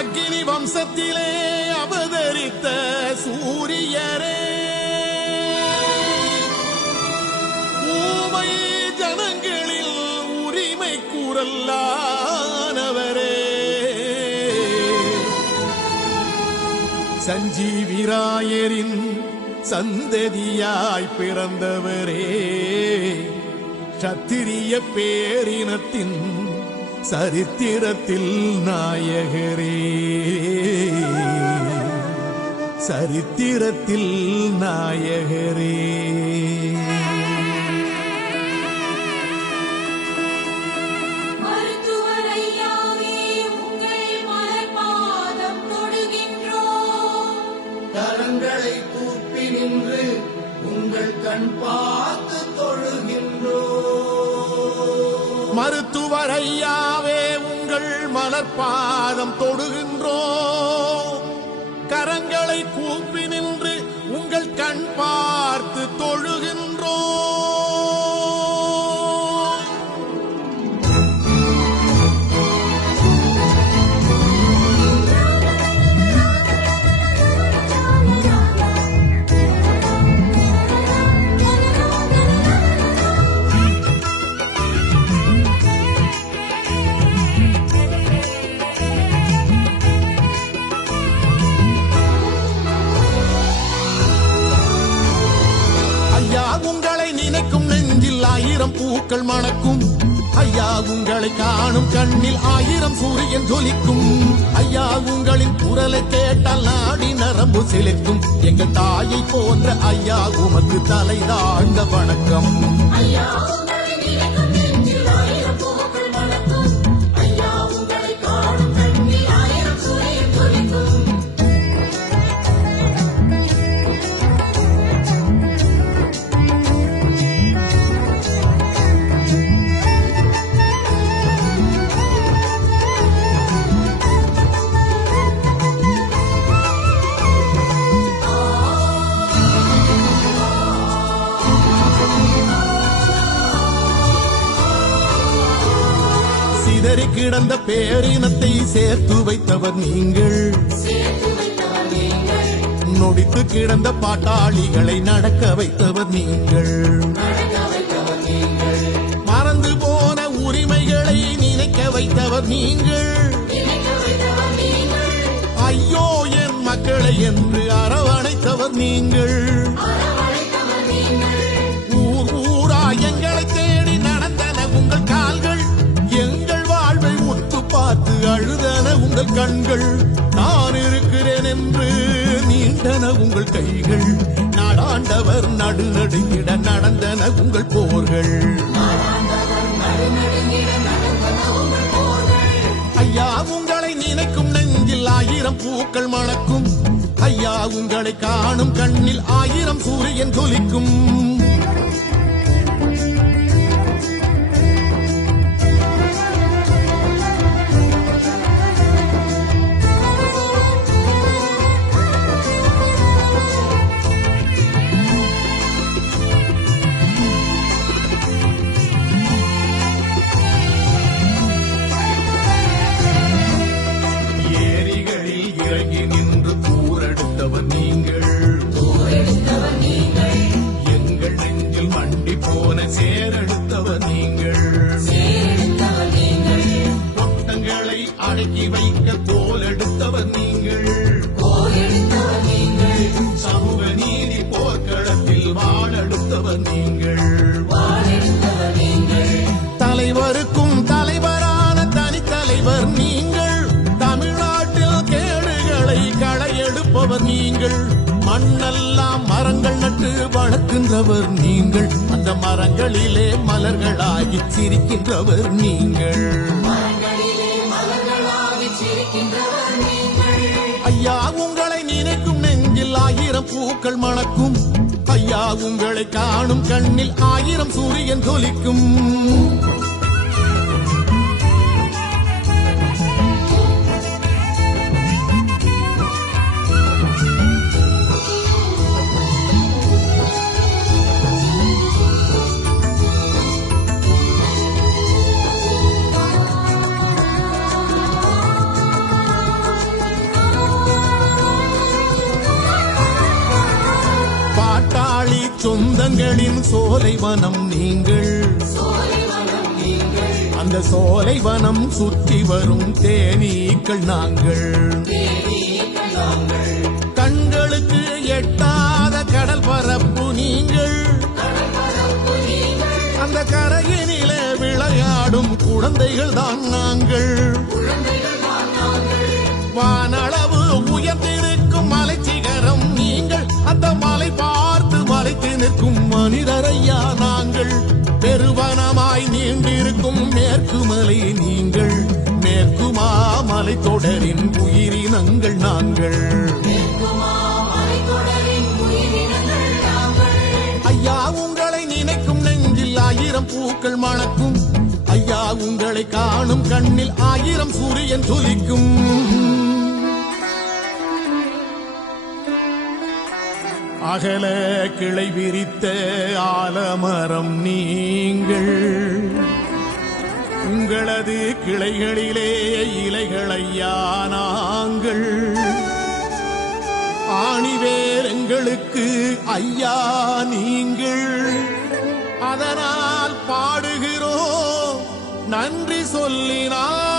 அக்னி வம்சத்திலே அவதரித்த சூரியரே. ஊமை ஜனங்களில் உரிமை கூறல்லானவரே சஞ்சீவிராயரின் சந்ததியாய் பிறந்தவரே. சத்திரிய பேரினத்தின் சரித்திரத்தில் நாயகரே. சரித்திரத்தில் நாயகரே. கரங்களை கூப்பி நின்று உங்கள் கண் பார்த்து தொழுகின்றோ மருத்துவர் ஐயாவே மலர்பாதம் தொடுகின்றோம். கரங்களை கூப்பி நின்று உங்கள் கண் பார்த்து தொழுகின்ற ஐயா உங்களை நினைக்கும் நெஞ்சில் ஆயிரம் பூக்கள் மணக்கும். ஐயா உங்களை காணும் கண்ணில் ஆயிரம் சூரியன் ஜொலிக்கும். ஐயா உங்களின் குரலை கேட்டால் நாடி நரம்பு சிலைக்கும் எங்கள் தாயை போன்ற ஐயா உமக்கு தலை தாழ்ந்த வணக்கம். ஐயா சிதறி கிடந்த பேரினத்தை சேர்த்து வைத்தவர் நீங்கள். நொடித்து கிடந்த பாட்டாளிகளை நடக்க வைத்தவர் நீங்கள். மறந்து போன உரிமைகளை நினைக்க நீங்கள் நினைக்க வைத்தவர் நீங்கள். ஐயோ என் மக்களை என்று அரவணைத்தவர் நீங்கள். உங்கள் கைகள். நாடாண்டவர் நடுநடுங்கிட நடந்தன உங்கள் போர்கள். ஐயா உங்களை நினைக்கும் நெஞ்சில் ஆயிரம் பூக்கள் மணக்கும். ஐயா உங்களை காணும் கண்ணில் ஆயிரம் சூரியன் ஜொலிக்கும் கொட்டங்களை அடக்கி வைக்க கோலெடுத்தவர் நீங்கள். சமூக நீதி போர்க்களத்தில் வாழெடுத்தவர் நீங்கள். தலைவருக்கும் தலைவரான தனித்தலைவர் நீங்கள். தமிழ்நாட்டில் கேடுகளை களையெடுப்பவர் நீங்கள். மண்ணெல்லாம் மரங்கள் நட்டு வளர்க்கின்றவர் நீங்கள். அந்த மரங்களிலே மலர்களாகி சிரிக்கின்றவர் நீங்கள். ஐயா உங்களை நினைக்கும் நெஞ்சில் ஆயிரம் பூக்கள் மணக்கும். ஐயா உங்களை காணும் கண்ணில் ஆயிரம் சூரியன் ஜொலிக்கும். எங்களின் சோலை வனம் நீங்கள். அந்த சோலை வனம் சுற்றி வரும் தேனீக்கள் நாங்கள். கண்களுக்கு எட்டாத கடல் பரப்பு நீங்கள். அந்த கரையினில விளையாடும் குழந்தைகள் தான் நாங்கள். நிற்கும் மனிதரையா நாங்கள். பெருவனமாய் நீண்டிருக்கும் மேற்கு மலை நீங்கள். மேற்குமா மலை தொடரின் உயிரினங்கள் நாங்கள். ஐயா உங்களை நினைக்கும் நெஞ்சில் ஆயிரம் பூக்கள் மணக்கும். ஐயா உங்களை காணும் கண்ணில் ஆயிரம் சூரியன் துலிக்கும் அகல கிளை விரித்த ஆலமரம் நீங்கள். உங்களது கிளைகளிலே இலைகளையா நாங்கள். ஆணிவேர் எங்களுக்கு ஐயா நீங்கள். அதனால் பாடுகிறோம் நன்றி சொல்லினார்